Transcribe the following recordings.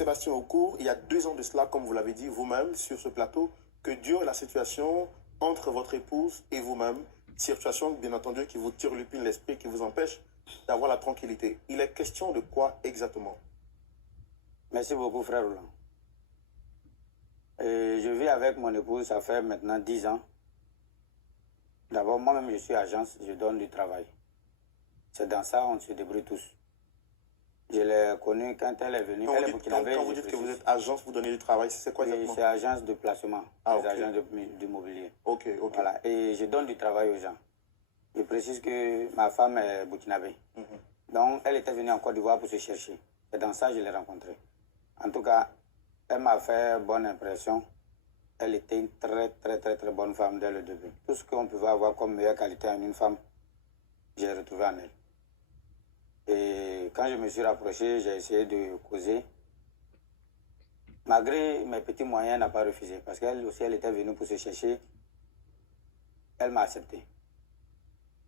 Sébastien Okour, il y a 2 ans de cela, comme vous l'avez dit vous-même sur ce plateau, que dure la situation entre votre épouse et vous-même, situation bien entendu qui vous turlupine l'esprit, qui vous empêche d'avoir la tranquillité. Il est question de quoi exactement? Merci beaucoup, frère Roland. Je vis avec mon épouse, ça fait maintenant 10 ans. D'abord, moi-même, je suis agence, je donne du travail. C'est dans ça on se débrouille tous. Je l'ai connue quand elle est venue. Quand vous dites que vous êtes agence, vous donnez du travail, c'est quoi exactement? C'est agence de placement, okay. Agence d'immobilier. Ok. Voilà, et je donne du travail aux gens. Je précise que ma femme est burkinabé. Donc, elle était venue en Côte d'Ivoire pour se chercher. Et dans ça, je l'ai rencontrée. En tout cas, elle m'a fait bonne impression. Elle était une très bonne femme dès le début. Tout ce qu'on pouvait avoir comme meilleure qualité en une femme, j'ai retrouvé en elle. Et quand je me suis rapproché, j'ai essayé de causer. Malgré mes petits moyens, elle n'a pas refusé. Parce qu'elle aussi, elle était venue pour se chercher. Elle m'a accepté.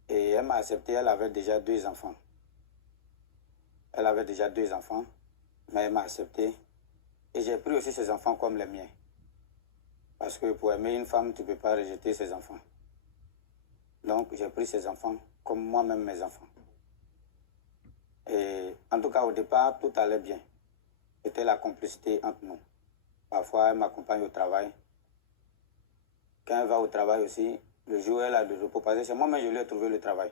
Et elle m'a accepté, elle avait déjà 2 enfants. Elle avait déjà 2 enfants, mais elle m'a accepté. Et j'ai pris aussi ses enfants comme les miens. Parce que pour aimer une femme, tu ne peux pas rejeter ses enfants. Donc j'ai pris ses enfants comme moi-même mes enfants. Et en tout cas, au départ, tout allait bien. C'était la complicité entre nous. Parfois, elle m'accompagne au travail. Quand elle va au travail aussi, le jour où elle a de repos, parce que c'est moi-même je lui ai trouvé le travail.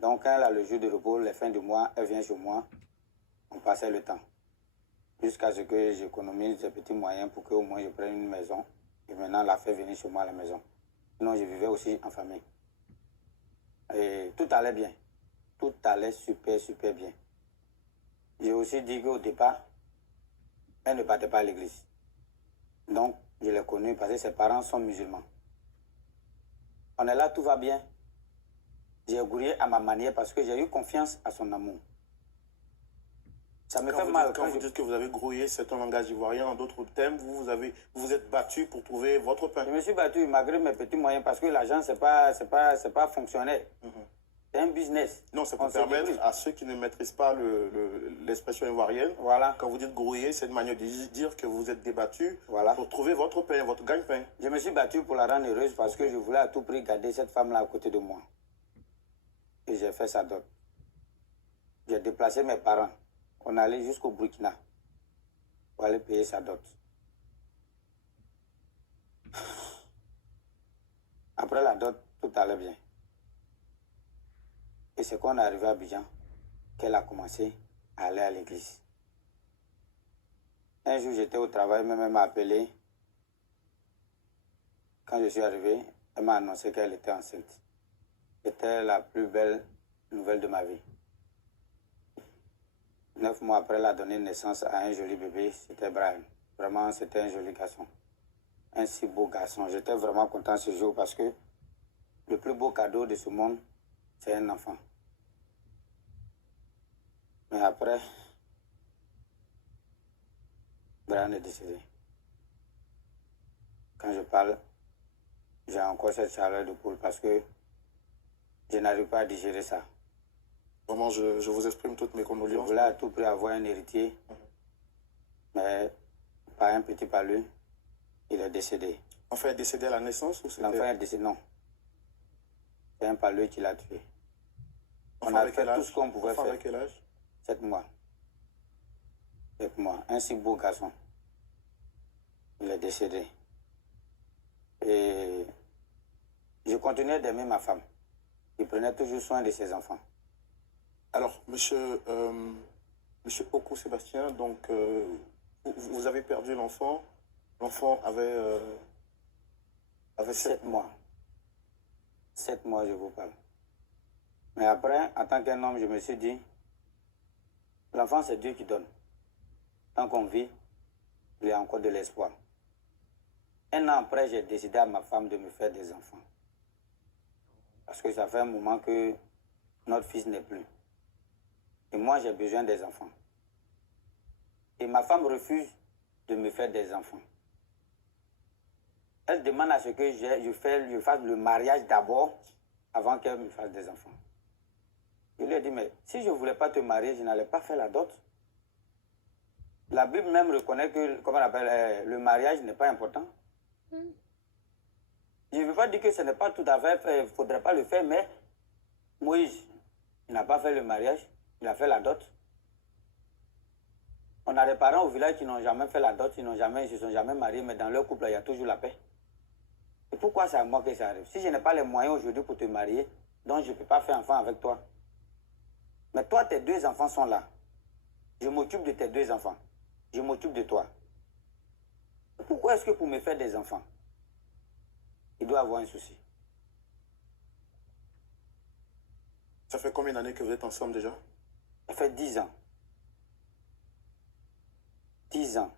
Donc quand elle a le jour de repos, les fins de mois, elle vient chez moi. On passait le temps. Jusqu'à ce que j'économise des petits moyens pour qu'au moins je prenne une maison. Et maintenant, la faire venir chez moi à la maison. Sinon, je vivais aussi en famille. Et tout allait bien. Tout allait super bien. J'ai aussi dit qu'au départ, elle ne partait pas à l'église. Donc, je l'ai connue parce que ses parents sont musulmans. On est là, tout va bien. J'ai grouillé à ma manière parce que j'ai eu confiance à son amour. Ça me fait mal. Quand vous dites que vous avez grouillé, c'est un langage ivoirien. En d'autres termes, vous vous êtes battu pour trouver votre pain. Je me suis battu malgré mes petits moyens parce que l'argent, c'est pas fonctionnel. C'est un business. Non, c'est pour permettre à ceux qui ne maîtrisent pas l'expression ivoirienne. Voilà. Quand vous dites grouiller, c'est une manière de dire que vous êtes débattu voilà. pour trouver votre pain, votre gagne-pain. Je me suis battu pour la rendre heureuse parce que je voulais à tout prix garder cette femme-là à côté de moi. Et j'ai fait sa dot. J'ai déplacé mes parents. On allait jusqu'au Burkina pour aller payer sa dot. Après la dot, tout allait bien. Et c'est quand on est arrivé à Abidjan qu'elle a commencé à aller à l'église. Un jour, j'étais au travail, même elle m'a appelé. Quand je suis arrivé, elle m'a annoncé qu'elle était enceinte. C'était la plus belle nouvelle de ma vie. 9 mois après, elle a donné naissance à un joli bébé, c'était Brian. Vraiment, c'était un joli garçon. Un si beau garçon. J'étais vraiment content ce jour parce que le plus beau cadeau de ce monde, c'est un enfant. Mais après, Brian est décédé. Quand je parle, j'ai encore cette chaleur de poule parce que je n'arrive pas à digérer ça. Vraiment, je vous exprime toutes mes condoléances. Je voulais à tout prix avoir un héritier, mais par un petit palu, il est décédé. L'enfant est décédé à la naissance ou l'enfant est décédé, non. C'est un palu qui l'a tué. On a fait tout ce qu'on pouvait faire. Avec quel âge? 7 mois. 7 mois. Un si beau garçon. Il est décédé. Et je continuais d'aimer ma femme. Il prenait toujours soin de ses enfants. Alors, monsieur Okour Sébastien, donc, vous avez perdu l'enfant. L'enfant avait 7 mois. 7 mois, je vous parle. Mais après, en tant qu'un homme, je me suis dit, l'enfant, c'est Dieu qui donne. Tant qu'on vit, il y a encore de l'espoir. 1 an après, j'ai décidé à ma femme de me faire des enfants. Parce que ça fait un moment que notre fils n'est plus. Et moi, j'ai besoin des enfants. Et ma femme refuse de me faire des enfants. Elle demande à ce que je fasse le mariage d'abord, avant qu'elle me fasse des enfants. Je lui ai dit, mais si je ne voulais pas te marier, je n'allais pas faire la dot. La Bible même reconnaît que, comment on appelle, le mariage n'est pas important. Je ne veux pas dire que ce n'est pas tout à fait fait, il ne faudrait pas le faire, mais Moïse, il n'a pas fait le mariage, il a fait la dot. On a des parents au village qui n'ont jamais fait la dot, ils ne se sont jamais mariés, mais dans leur couple, il y a toujours la paix. Et pourquoi c'est à moi que ça arrive? Si je n'ai pas les moyens aujourd'hui pour te marier, donc je ne peux pas faire enfant avec toi. Mais toi, tes 2 enfants sont là. Je m'occupe de tes 2 enfants. Je m'occupe de toi. Pourquoi est-ce que pour me faire des enfants, il doit avoir un souci? Ça fait combien d'années que vous êtes ensemble déjà? Ça fait 10 ans. 10 ans.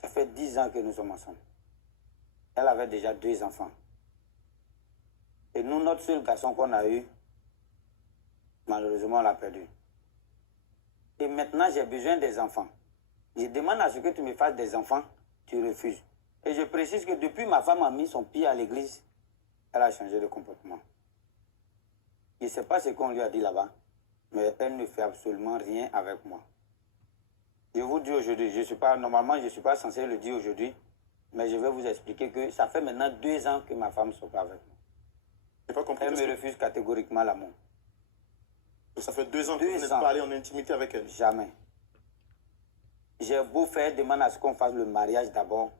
Ça fait 10 ans que nous sommes ensemble. Elle avait déjà 2 enfants. Et nous, notre seul garçon qu'on a eu, malheureusement, on l'a perdu. Et maintenant, j'ai besoin des enfants. Je demande à ce que tu me fasses des enfants, tu refuses. Et je précise que depuis ma femme a mis son pied à l'église, elle a changé de comportement. Je ne sais pas ce qu'on lui a dit là-bas, mais elle ne fait absolument rien avec moi. Je vous dis aujourd'hui, normalement, je ne suis pas censé le dire aujourd'hui, mais je vais vous expliquer que ça fait maintenant 2 ans que ma femme ne soit pas avec moi. J'ai pas compris. Elle me refuse catégoriquement l'amour. Ça fait 2 ans que vous n'êtes pas allé en intimité avec elle? Jamais. J'ai beau faire, demande à ce qu'on fasse le mariage d'abord,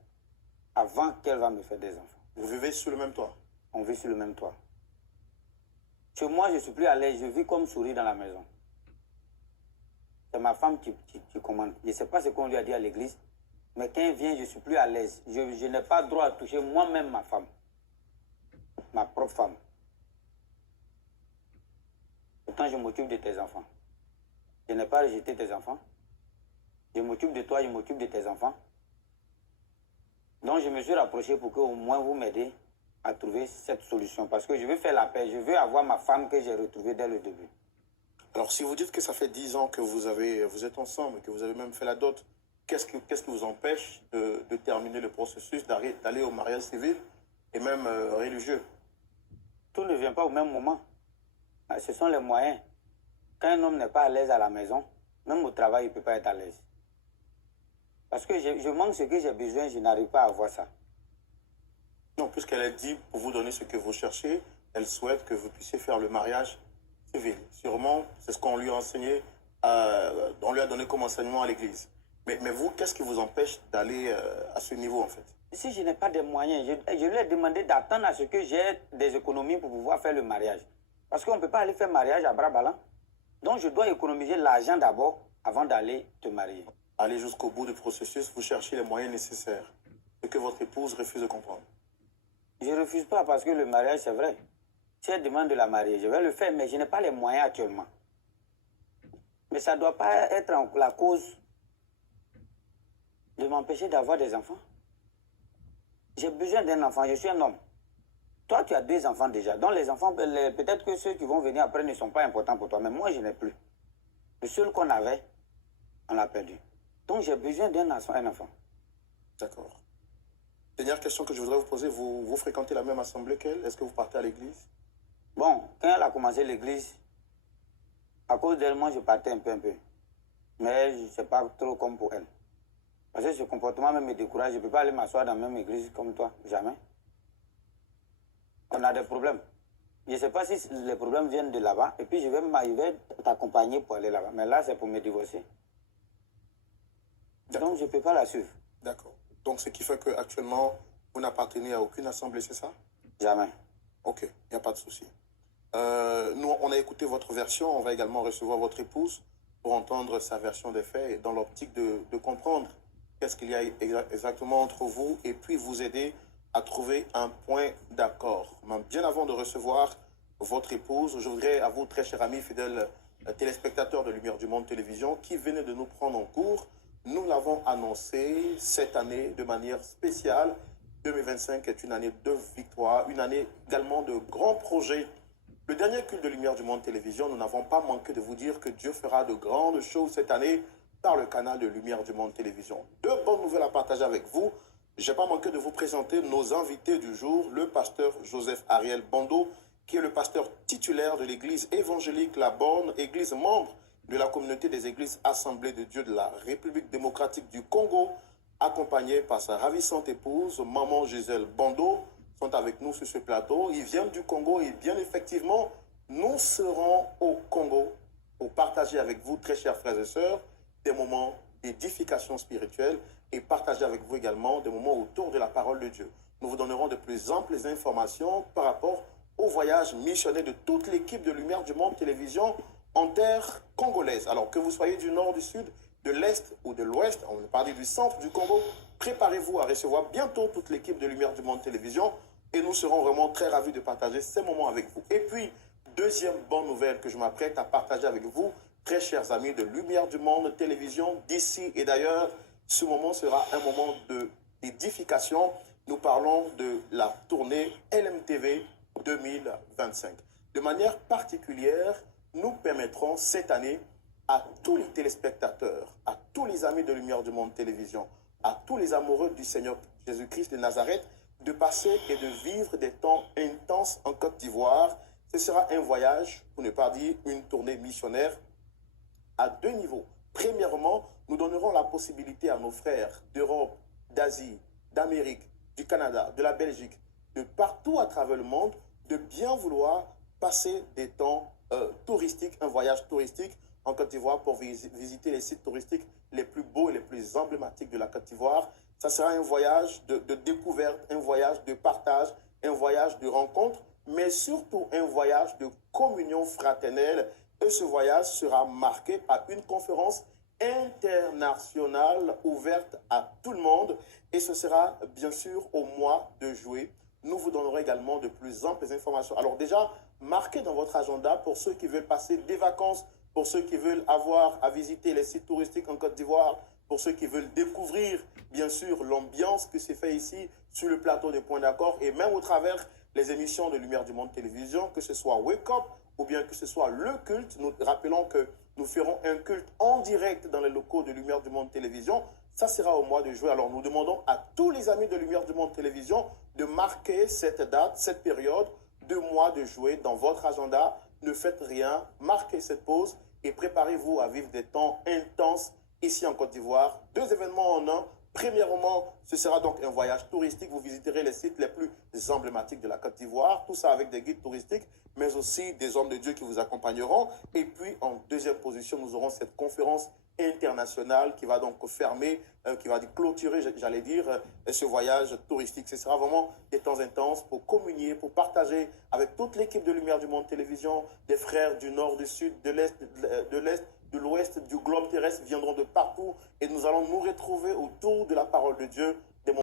avant qu'elle va me faire des enfants. Vous vivez sur le même toit? On vit sur le même toit. Chez moi, je ne suis plus à l'aise, je vis comme souris dans la maison. C'est ma femme qui commande. Je ne sais pas ce qu'on lui a dit à l'église, mais quand elle vient, je ne suis plus à l'aise. Je n'ai pas le droit à toucher moi-même ma femme. Ma propre femme. Pourtant, je m'occupe de tes enfants. Je n'ai pas rejeté tes enfants. Je m'occupe de toi, je m'occupe de tes enfants. Donc, je me suis rapproché pour qu'au moins vous m'aidiez à trouver cette solution. Parce que je veux faire la paix. Je veux avoir ma femme que j'ai retrouvée dès le début. Alors, si vous dites que ça fait 10 ans que vous êtes ensemble, que vous avez même fait la dot, qu'est-ce qui vous empêche de terminer le processus, d'aller au mariage civil et même religieux? Tout ne vient pas au même moment. Ce sont les moyens. Quand un homme n'est pas à l'aise à la maison, même au travail, il ne peut pas être à l'aise. Parce que je manque ce que j'ai besoin, je n'arrive pas à avoir ça. Non, puisqu'elle a dit, pour vous donner ce que vous cherchez, elle souhaite que vous puissiez faire le mariage civil. Sûrement, c'est ce qu'on lui a enseigné, on lui a donné comme enseignement à l'église. Mais vous, qu'est-ce qui vous empêche d'aller à ce niveau, en fait? Si je n'ai pas de moyens, je lui ai demandé d'attendre à ce que j'ai des économies pour pouvoir faire le mariage. Parce qu'on ne peut pas aller faire mariage à bras ballants. Donc, je dois économiser l'argent d'abord avant d'aller te marier. Aller jusqu'au bout du processus, vous cherchez les moyens nécessaires. Ce que votre épouse refuse de comprendre. Je ne refuse pas parce que le mariage, c'est vrai. Si elle demande de la marier, je vais le faire, mais je n'ai pas les moyens actuellement. Mais ça ne doit pas être la cause de m'empêcher d'avoir des enfants. J'ai besoin d'un enfant, je suis un homme. Toi, tu as 2 enfants déjà. Donc les enfants, peut-être que ceux qui vont venir après ne sont pas importants pour toi, mais moi, je n'ai plus. Le seul qu'on avait, on l'a perdu. Donc j'ai besoin d'un enfant. D'accord. Dernière question que je voudrais vous poser, vous fréquentez la même assemblée qu'elle? Est-ce que vous partez à l'église? Bon, quand elle a commencé l'église, à cause d'elle, moi, je partais un peu. Mais je ne sais pas trop comme pour elle. Parce que ce comportement même me décourage. Je ne peux pas aller m'asseoir dans la même église comme toi, jamais. On a des problèmes. Je ne sais pas si les problèmes viennent de là-bas. Et puis je vais t'accompagner pour aller là-bas. Mais là, c'est pour me divorcer. Donc je ne peux pas la suivre. D'accord. Donc ce qui fait qu'actuellement, vous n'appartenez à aucune assemblée, c'est ça? Jamais. Ok, il n'y a pas de souci. Nous, on a écouté votre version. On va également recevoir votre épouse pour entendre sa version des faits et dans l'optique de comprendre qu'est-ce qu'il y a exactement entre vous et puis vous aider à trouver un point d'accord. Mais bien avant de recevoir votre épouse, je voudrais à vous, très chers amis, fidèles téléspectateurs de Lumière du Monde Télévision, qui venez de nous prendre en cours, nous l'avons annoncé cette année de manière spéciale. 2025 est une année de victoire, une année également de grands projets. Le dernier culte de Lumière du Monde Télévision, nous n'avons pas manqué de vous dire que Dieu fera de grandes choses cette année par le canal de Lumière du Monde Télévision. 2 bonnes nouvelles à partager avec vous. Je n'ai pas manqué de vous présenter nos invités du jour, le pasteur Joseph Ariel Bando, qui est le pasteur titulaire de l'église évangélique La Borne, église membre de la communauté des églises Assemblées de Dieu de la République démocratique du Congo, accompagnée par sa ravissante épouse, Maman Gisèle Bando, sont avec nous sur ce plateau. Ils viennent du Congo et bien effectivement, nous serons au Congo pour partager avec vous, très chers frères et sœurs, des moments d'édification spirituelle et partager avec vous également des moments autour de la parole de Dieu. Nous vous donnerons de plus amples informations par rapport au voyage missionnaire de toute l'équipe de Lumière du Monde Télévision en terre congolaise. Alors que vous soyez du nord, du sud, de l'est ou de l'ouest, on parle du centre du Congo, préparez-vous à recevoir bientôt toute l'équipe de Lumière du Monde Télévision et nous serons vraiment très ravis de partager ces moments avec vous. Et puis, deuxième bonne nouvelle que je m'apprête à partager avec vous, très chers amis de Lumière du Monde Télévision, d'ici et d'ailleurs, ce moment sera un moment d'édification. Nous parlons de la tournée LMTV 2025. De manière particulière, nous permettrons cette année à tous les téléspectateurs, à tous les amis de Lumière du Monde Télévision, à tous les amoureux du Seigneur Jésus-Christ de Nazareth, de passer et de vivre des temps intenses en Côte d'Ivoire. Ce sera un voyage, pour ne pas dire une tournée missionnaire, à deux niveaux. Premièrement, nous donnerons la possibilité à nos frères d'Europe, d'Asie, d'Amérique, du Canada, de la Belgique, de partout à travers le monde, de bien vouloir passer des temps touristiques, un voyage touristique en Côte d'Ivoire pour visiter les sites touristiques les plus beaux et les plus emblématiques de la Côte d'Ivoire. Ça sera un voyage de découverte, un voyage de partage, un voyage de rencontre, mais surtout un voyage de communion fraternelle. Et ce voyage sera marqué par une conférence internationale ouverte à tout le monde. Et ce sera bien sûr au mois de juillet. Nous vous donnerons également de plus amples informations. Alors déjà, marquez dans votre agenda pour ceux qui veulent passer des vacances, pour ceux qui veulent avoir à visiter les sites touristiques en Côte d'Ivoire, pour ceux qui veulent découvrir, bien sûr, l'ambiance que s'est fait ici sur le plateau des Points d'Accord et même au travers les émissions de Lumière du Monde Télévision, que ce soit Wake Up ou bien que ce soit le culte. Nous rappelons que nous ferons un culte en direct dans les locaux de Lumière du Monde Télévision. Ça sera au mois de juillet. Alors nous demandons à tous les amis de Lumière du Monde Télévision de marquer cette date, cette période de mois de juillet dans votre agenda. Ne faites rien, marquez cette pause et préparez-vous à vivre des temps intenses ici en Côte d'Ivoire. Deux événements en un. Premièrement, ce sera donc un voyage touristique. Vous visiterez les sites les plus emblématiques de la Côte d'Ivoire. Tout ça avec des guides touristiques, mais aussi des hommes de Dieu qui vous accompagneront. Et puis, en deuxième position, nous aurons cette conférence internationale qui va donc fermer, qui va clôturer, j'allais dire, ce voyage touristique. Ce sera vraiment des temps intenses pour communier, pour partager avec toute l'équipe de Lumière du Monde Télévision, des frères du nord, du sud, de l'est, de l'ouest, du globe terrestre viendront de partout et nous allons nous retrouver autour de la parole de Dieu